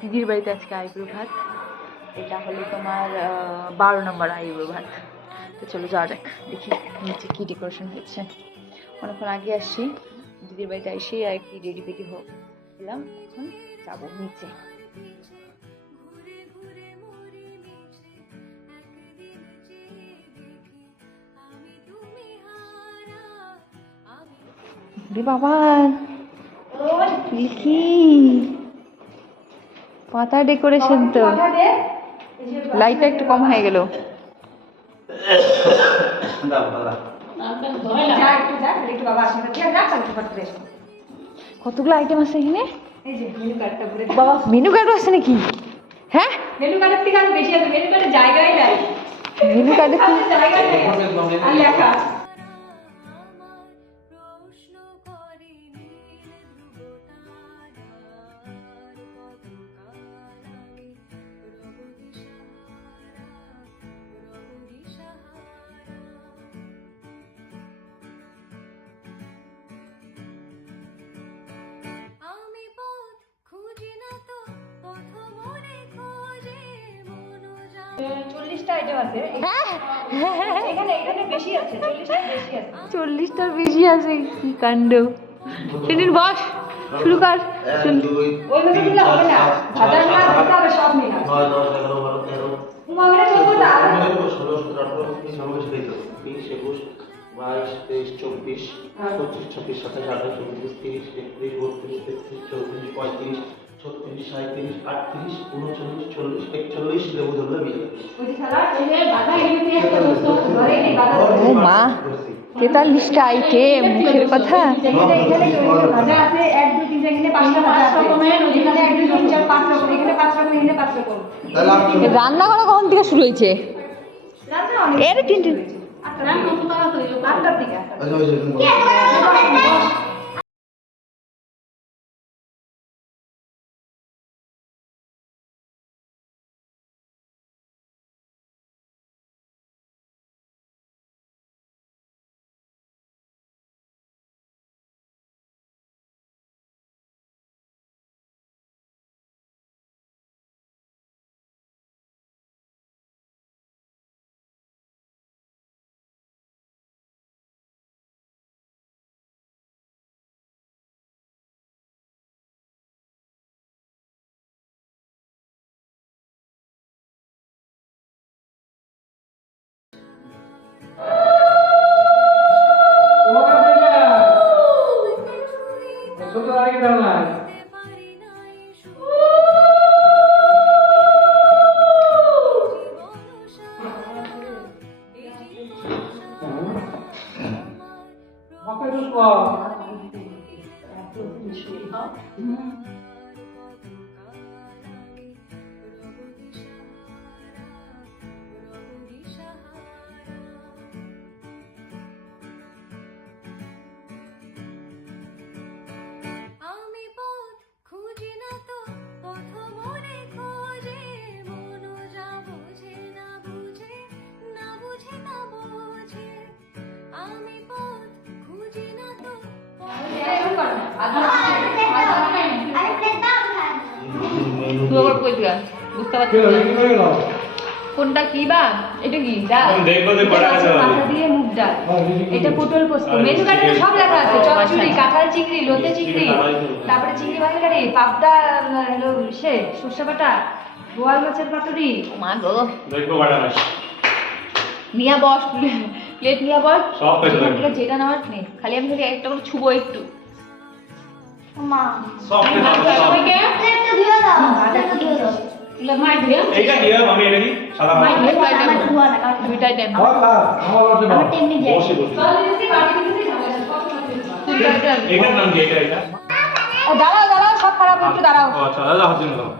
দিদির বাড়িতে আজকে আইব্রো ভাত। এটা হলো তোমার 12 নম্বর আইব্রো ভাত। তো চলো যাওয়া যাক, দেখি নিচে কি ডেকোরেশন হচ্ছে। অনেকক্ষণ আগে আসছি দিদির বাড়িতে, এসে আর কি রেডি পেডি হলাম, এখন যাবো নিচে। বাবা কি পাতা ডেকোরেশন, তো লাইটটা একটু কম হয়ে গেল। কতগুলো আইটেম আছে এখানে? বাবা মেনু কার্ডও আছে নাকি? হ্যাঁ মেনু কার্ডের থেকে আরো বেশি আছে, মেনু কার্ডে জায়গাই নাই, মেনু কার্ডে জায়গা নেই আর লেখা। চল্লিশটার বেশি আছে, কি কাণ্ড। সেদিন বস শুরু কর। বাইশ, তেইশ, চব্বিশ, পঁচিশ, ছাব্বিশ, সাতাশ, আঠাশ, উনত্রিশ, 30, 31, 32, 33, 34, 35, 36, 37, 38, 39, 40, 41 লেবু ধরলে মিলে। ও মা, 43টা আইটেম, মুখের কথা। রান্না করা কখন থেকে শুরু হয়েছে? এর তিনটে কোনটা কি বা এটা কি ডাল, মাথা দিয়ে মুগ ডাল, এটা পটল পোস্ত। মেনু কার্ডে সব লেখা আছে, চচ্চড়ি, কাঁঠাল চিংড়ি, লোতে চিংড়ি, তারপরে চিংড়ি মালাইকারি, পাবদা, হলো সে সর্ষে বাটা, বোয়াল মাছের পাতুরি। মা গো নিয়া বস, প্লেট নিয়া বস, সব যেটা নেওয়ার নেই, খালি আমি খালি একটা করে ছুবো একটু। মা সব সবাইকে প্লেটটা দিয়ে দাও, প্লেটটা দিয়ে দাও। মাই দিয়ে এইটা দিয়ে আমি এটা কি সাদা মাই দিয়ে আমার ধোয়া না, দুইটা টাইম আমার টেমনি যায় বসে বসে চল দিদি বাটি দিদি এটার নাম কি? এটা দাঁড়াও দাঁড়াও, সব খারাপ একটু দাঁড়াও। আচ্ছা দাদা হাত দিন দাও,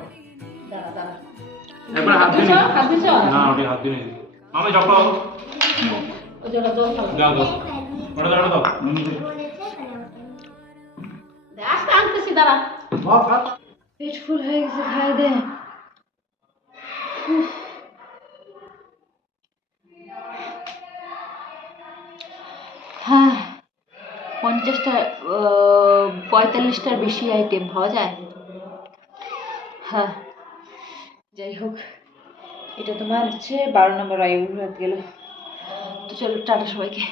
দাঁড়া দাঁড়া একবার হাত দিন, হাত দিছ না? ওটা হাত দিন আমি যখন ও জোড়া দাও দাও দাও ওটা দাও দাও আস্তে আনতেছি, দাঁড়া পেট ফুল হয়ে গেছে, খাই দে। হ্যাঁ 50টা 45টার বেশি আইটেম পাওয়া যায়। হ্যাঁ, যাই হোক, এটা তোমার হচ্ছে 12 নম্বর আয়ুর্বেদ গেল। তো চলো টাটা সবাইকে।